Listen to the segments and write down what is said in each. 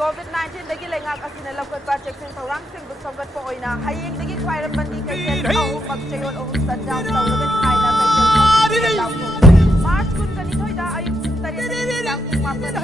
COVID-19 lengak asina lakukan check-in tawang sing busogat po oina hayeng dagi kwairam bandi kaisen au magchayon o sa down tawlagan haina kaisen March kun kanitoy da ayun tari lang pasok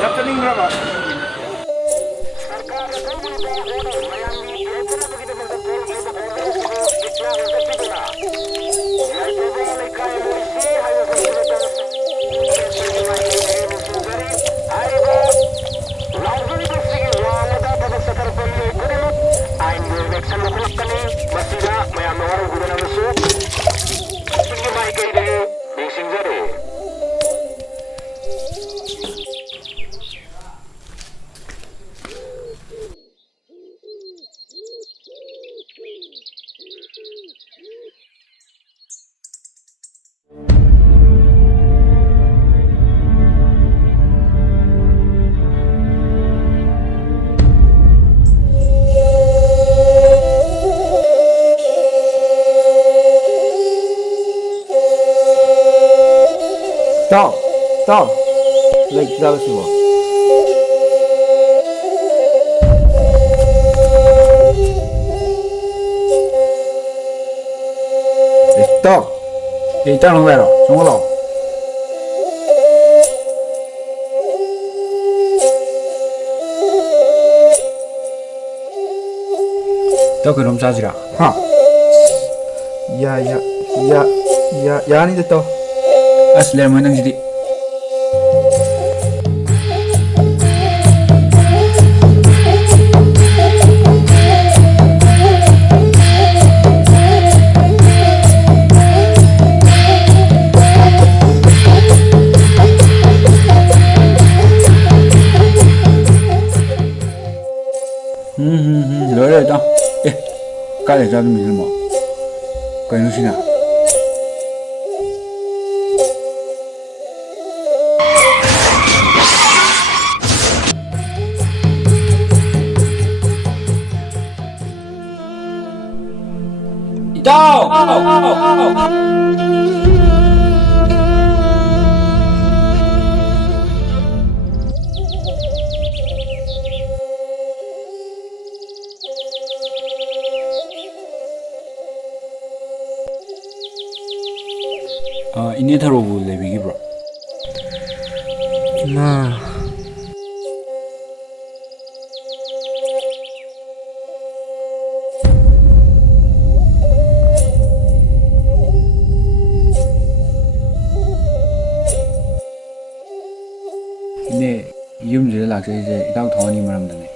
sa pamilya da Tao, lagi kita semua. Stop. Kita nunggu lo, tunggu lo. Tao ke rumah saja. Ha. Ya ni tu. Asli mana jadi. Rồi đó. Ê, cái này ra mình mà. Cái nó xin à? Ini taruh boleh bagi bro. Nah. Ini yum je lak je idaw thawani maram dane.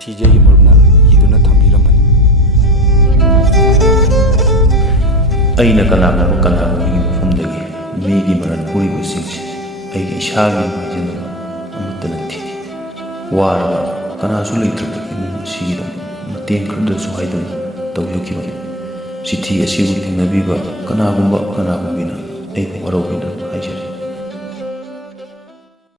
TJ Murna iduna thambiraman aina kanana mafamdagi migi maran puribu singsi aigi ishagi majina amutana thi wara kanasu leitraki imum sigida mateng khurda suhaidam tawyokiba sithi asibu thingnabiba kanagumba kanagumina ai warobina